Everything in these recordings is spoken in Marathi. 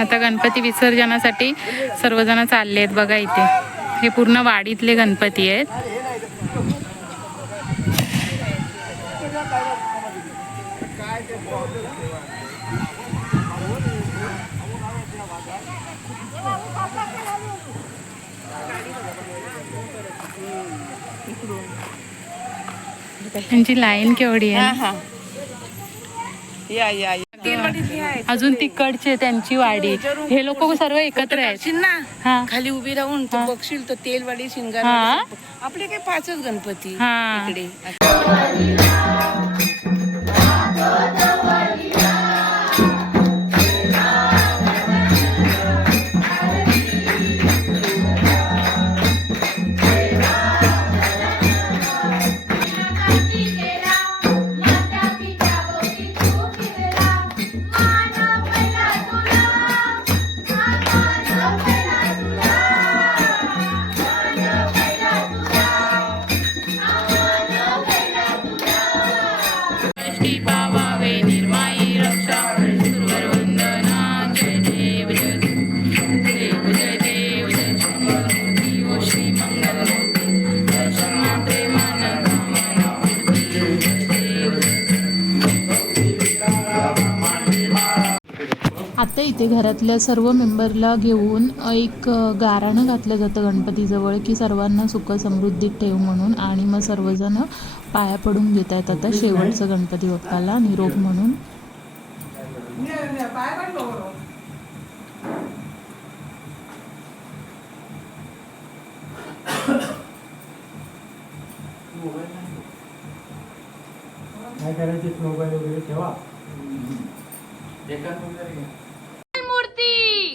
आता गणपती विसर्जनासाठी सर्वजण चालले आहेत बघा इथे. हे पूर्ण वाडीतले गणपती आहेत. त्यांची लाईन केवढी आहे? या या. अजून तिकडचे त्यांची वाडी. हे लोक सर्व एकत्र आहेत. ना हा. खाली उभी राहून तू हा. बघशील तर तेलवाडी हा. शिंगार आपले काही पाचच गणपती हा. इकडे. इथे घरातल्या सर्व मेंबरला घेऊन एक गाराणं घातलं जातं गणपतीजवळ की सर्वांना सुख समृद्धीत ठेव म्हणून आणि मग सर्वजण पाया पडून घेत आहेत आता शेवटचं गणपती बाप्पाला निरोप म्हणून. काय करायचे? मोबाईल वगैरे ठेवा.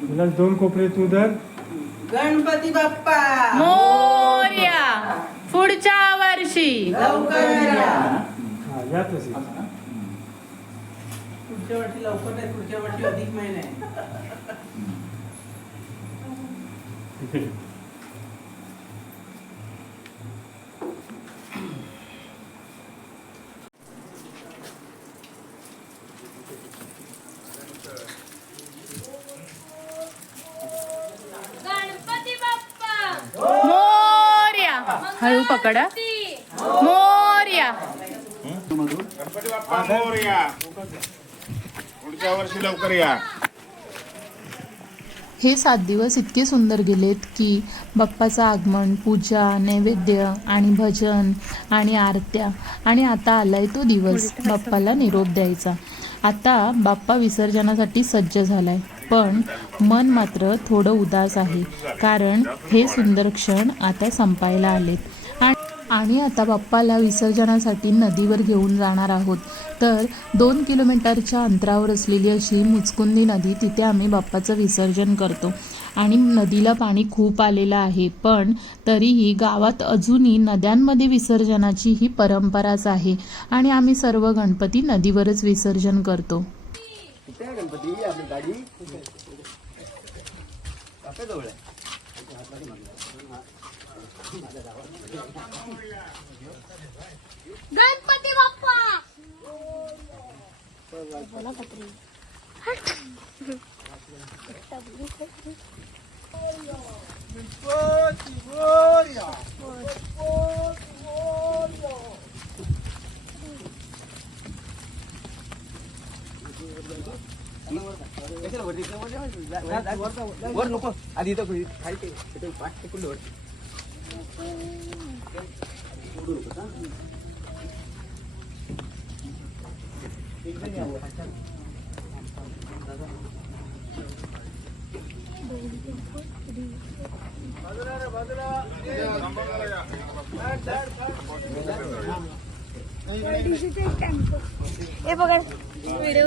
तुला दोन कोपरे तू धर गणपती बाप्पा मोर्या पुढच्या वर्षी लवकर या. हा या तसे पुढच्या वर्षी लवकर नाही पुढच्या वर्षी अधिक महिना आहे हळू पकडा. मोर्या! गणपती बाप्पा मोरया! पुढच्या वर्षी लवकर या. हे सात दिवस इतके सुंदर गेलेत की बाप्पाचं आगमन पूजा नैवेद्य आणि भजन आणि आरत्या. आणि आता आलाय तो दिवस बाप्पाला निरोप द्यायचा. आता बाप्पा विसर्जनासाठी सज्ज झालाय. पण मन मात्र थोडं उदास आहे. कारण हे सुंदर क्षण आता संपायला आलेत. आणि आता बाप्पाला विसर्जनासाठी नदीवर घेऊन जाणार आहोत. तर दोन किलोमीटरच्या अंतरावर असलेली अशी मुचकुंदी नदी तिथे आम्ही बाप्पाचं विसर्जन करतो. आणि नदीला पाणी खूप आलेलं आहे. पण तरीही गावात अजूनही नद्यांमध्ये विसर्जनाची ही परंपराच आहे. आणि आम्ही सर्व गणपती नदीवरच विसर्जन करतो. गणपती? कशाला वरती वर नको आधी इथं खाली ते- इथं पाठ टेकून ठेव. हे बघा व्हिडिओ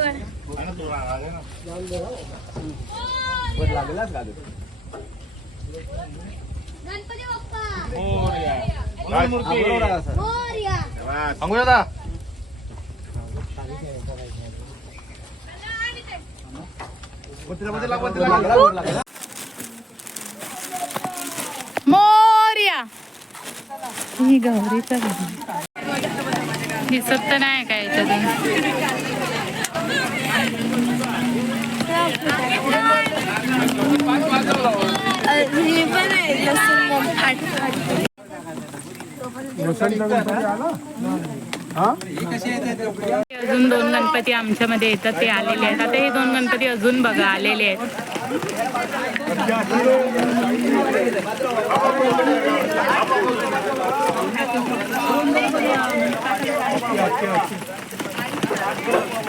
वर लागलाच गाडी गणपती बाप्पा मोरया. मंगळमूर्ती. बरोबर आहे असं. मोरया शाबास. अंघोळ दादा लागला वर लागला मोर्या. ही गौरीचा दिसत तर नाही काय याच्यातून अजून दोन गणपती आमच्यामध्ये येतात ते आलेले आहेत. आता हे दोन गणपती अजून बघा आलेले आहेत.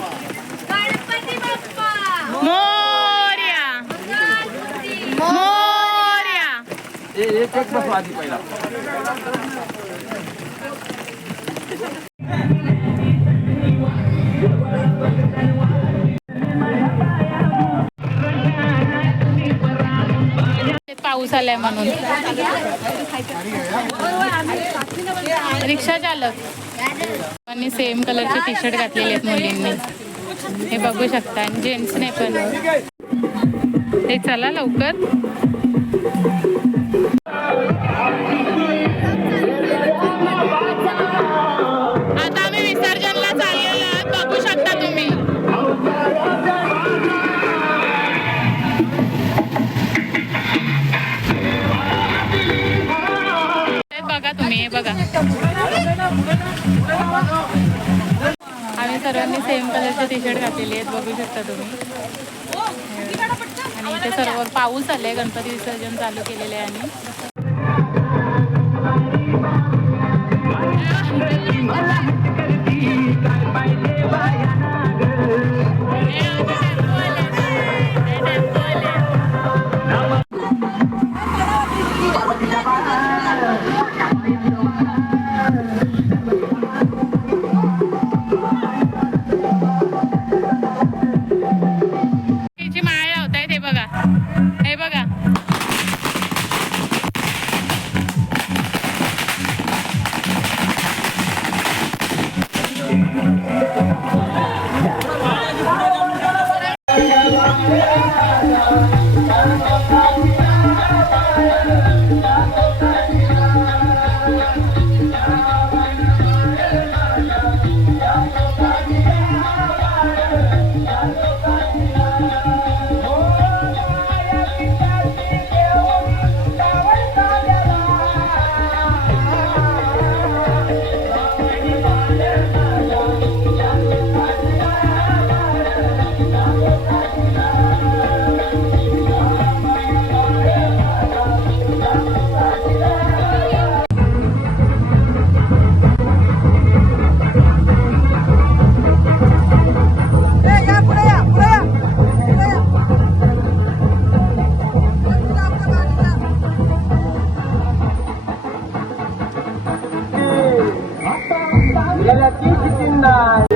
गणपती बाप्पा! मोर्या! मोर्या! एक एक बसवा आधी पहिला. पाऊस आलाय म्हणून. रिक्षा चालक. आणि सेम कलरचे टी शर्ट घातलेले आहेत मुलींनी. हे बघू शकता. आणि जेंट्सने पण. ते चला लवकर. सगळ्यांनी सेम कलरचे टी शर्ट घातलेले आहेत बघू शकता तुम्ही. आणि इथे सर्व पाऊस आलाय गणपती विसर्जन चालू केलेले आहे आणि. तिची Ela é 15 finais.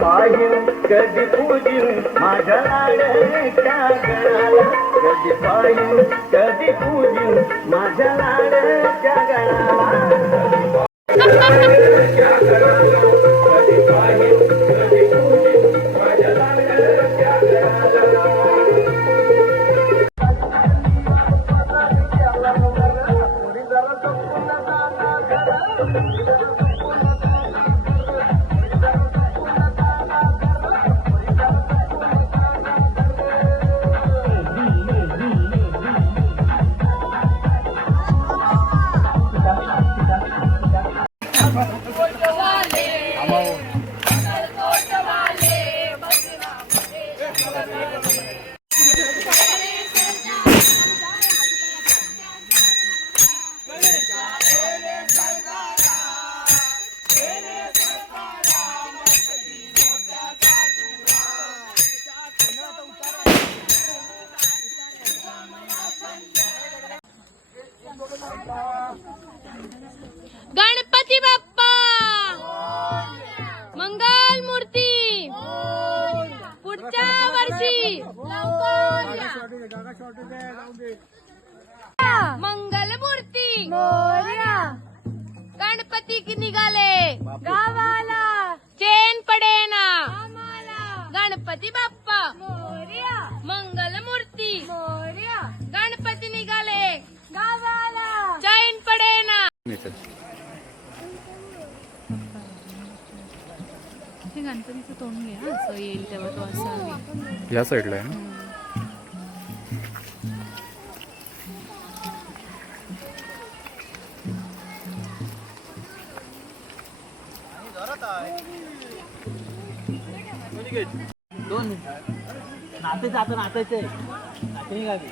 पाहिन कधी पूजिन माझ्या लाडच्या गळाला कधी पाहिन कधी पूजिन माझ्या लाडच्या गळाला कधी पाहिन कधी गणपती की निघाले। गावाला। चेन पडेना गणपती बाप्पा। मंगल मूर्ती गणपती निघाले। गावाला। चैन पडेना गणपतीचं तोंड घे हा. असं येईल तेव्हा तो असा या साईडला आहे ना? दोन नाते आता नाचायचंय नाते निघाले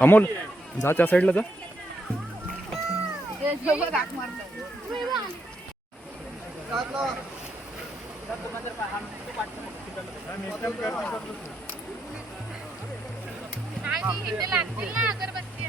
अमोल जा त्या साईडला जा. लागतील ना अगरबत्ती.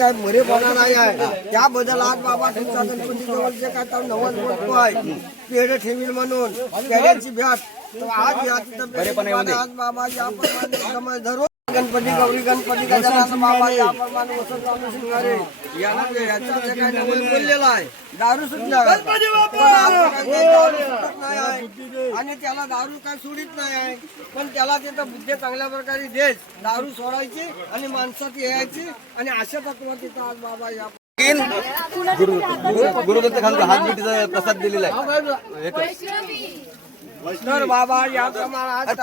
काय मरेपणा नाही आहे. त्याबद्दल आज बाबा तुमचा गणपती जवळ जे काय तर नवस बोलतो आहे. पेढे ठेवील म्हणून पेढ्यांची भ्यात आज आज बाबा याप्रमाणे धरून गणपती गौरी गणपती गजानन बाबा याप्रमाणे वसंत लावून शिंगारे. याला जे याचा जे काय नवस बोललेला आहे. दारू आहे. आणि त्याला दारू काय सोडित नाही आहे. पण त्याला तिथं बुद्धी चांगल्या प्रकारे देश दारू सोडायची आणि माणसात यायची. आणि अशा तत्व तिथं आज बाबा या गुरुदत्त खालचा हात मिठीचा प्रसाद दिलेला आहे. तर बाबा या प्रमाणात अरे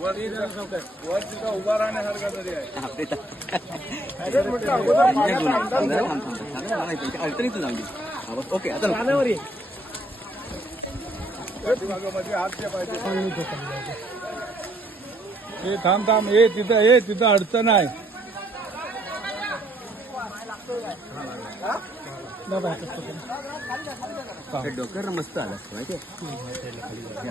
मूर्ती. वरती वर ये. अडचणीतून जाऊन दे. हा, बस. ओके आता नको. पाण्यावर ये. ए थांब थांब ए तिथं ए तिथं अडचण आहे हे डोक्यावर मस्त आलं असतं माहितीये हे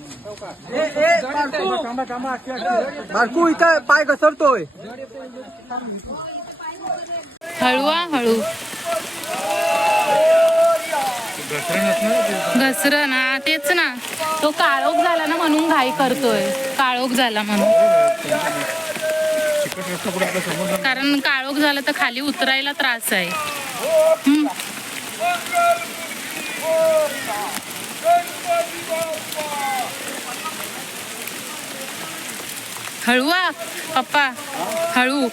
बारकू इथं पाय घसरतोय. हळूवा हळू. घसर ना तेच ना. तो काळोख झाला ना म्हणून घाई करतोय. काळोख झाला म्हणून. कारण काळोख झाला तर खाली उतरायला त्रास आहे. हम्म. हळू पप्पा हळू.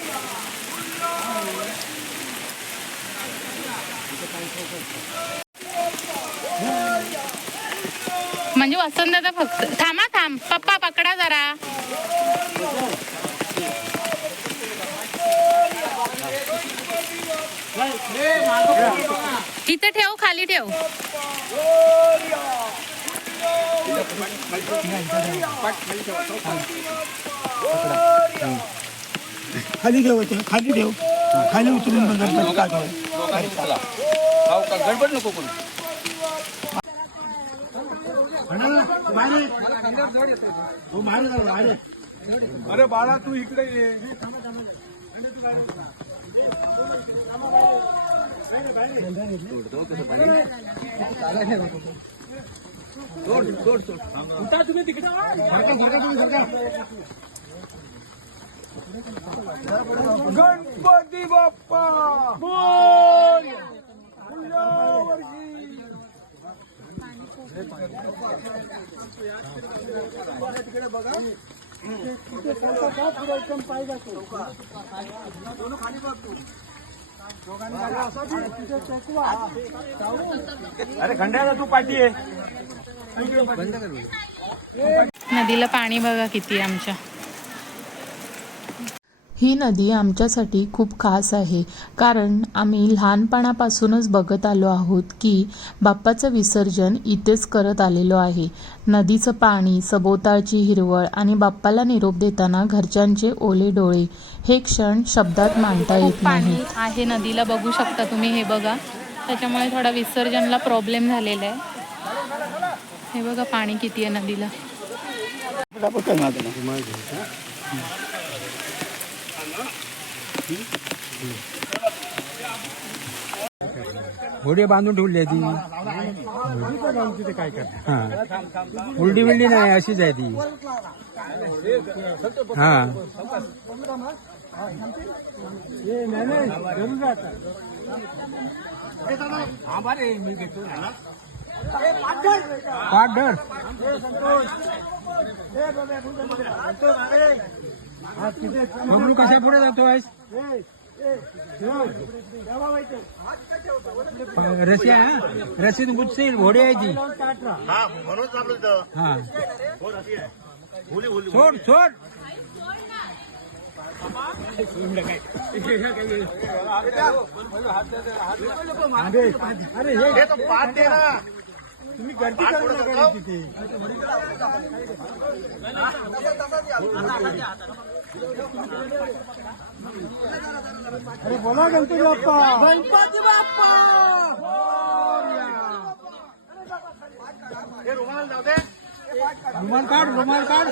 म्हणजे वसंत दादा फक्त थांबा थांब. पप्पा पकडा जरा. तिथं ठेव खाली ठेव. खाली ठेव खाली ठेव. खाली उतरून बघ गणपती काय ठेव. गडबड नको करू. म्हणा ना, तू बाहेर ये. हो, बाहेर गणपती बाप्पा! बोल! तिकडे बघा बाळा तू इकडे ये सोडतो कसं अरे खंड्याला तू पाठी आहे नदीला पाणी बघा किती आमच्या. ही नदी आमच्यासाठी खूप खास आहे. कारण आम्ही लहानपणापासूनच बघत आलो आहोत की बाप्पाचं विसर्जन इथेच करत आलेलो आहे. नदीचं पाणी सभोवताळची हिरवळ आणि बाप्पाला निरोप देताना घरच्यांचे ओले डोळे हे क्षण शब्दात मांडता येत नाही आहे नदीला बघू शकता तुम्ही हे बघा. त्याच्यामुळे थोडा विसर्जनला प्रॉब्लेम झालेला आहे. हे बघा पाणी किती आहे नदीला. घोडे बांधून ठेवली आहे ती. हा. उलडी बिलडी नाही अशीच आहे ती. हा. पाठ धर. कशा पुढे जातो आहेस? रशी आहे हा? रशीद गुच्छी घोडी आहे ती हा सोड सोड अरे हे तुम्ही गर्दी करू नका तिथे. अरे बोला गणपती बाप्पा. गणपती बाप्पा! रुमाल काढ रुमाल काढ.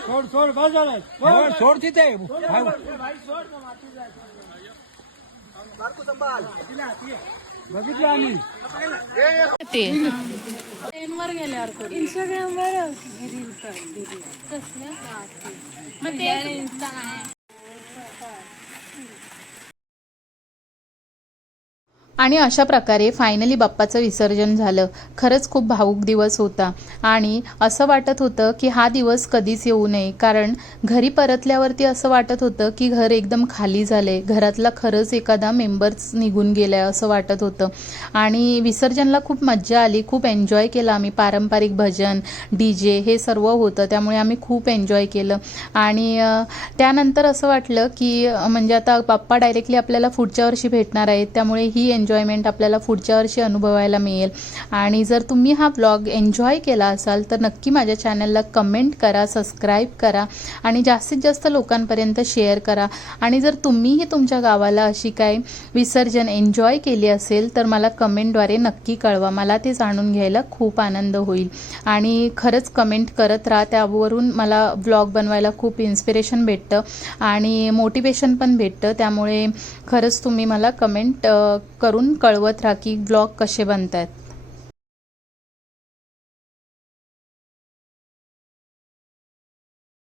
सोड सोड बस झालं. सोड सोड तिथे. बघितलं आम्ही. ते. वर गेल्यावर इंस्टाग्राम वर. मग ते आणि अशा प्रकारे फायनली बाप्पाचं विसर्जन झालं. खरंच खूप भावूक दिवस होता. आणि असं वाटत होतं की हा दिवस कधीच येऊ नये. कारण घरी परतल्यावरती असं वाटत होतं की घर एकदम खाली झालंय. घरातला खरंच एखादा मेंबर्स निघून गेलाय असं वाटत होतं. आणि विसर्जनला खूप मज्जा आली. खूप एन्जॉय केलं आम्ही. पारंपरिक भजन डी जे हे सर्व होतं. त्यामुळे आम्ही खूप एन्जॉय केलं. आणि त्यानंतर असं वाटलं की म्हणजे आता बाप्पा डायरेक्टली आपल्याला पुढच्या वर्षी भेटणार आहेत. त्यामुळे ही एन्जॉय एन्जॉयमेंट आपल्याला पुढच्या वर्षी अनुभवायला मिळेल. आणि जर तुम्ही हा ब्लॉग एन्जॉय केला असाल तर नक्की माझ्या चॅनलला कमेंट करा सबस्क्राईब करा आणि जास्तीत जास्त लोकांपर्यंत शेअर करा. आणि जर तुम्हीही तुमच्या गावाला अशी काय विसर्जन एन्जॉय केली असेल तर मला कमेंटद्वारे नक्की कळवा. मला ते जाणून घ्यायला खूप आनंद होईल. आणि खरंच कमेंट करत राहा त्यावरून मला ब्लॉग बनवायला खूप इन्स्पिरेशन भेटतं आणि मोटिवेशन पण भेटतं. त्यामुळे खरंच तुम्ही मला कमेंट करून कळवत राहा की ब्लॉग कसे बनत आहेत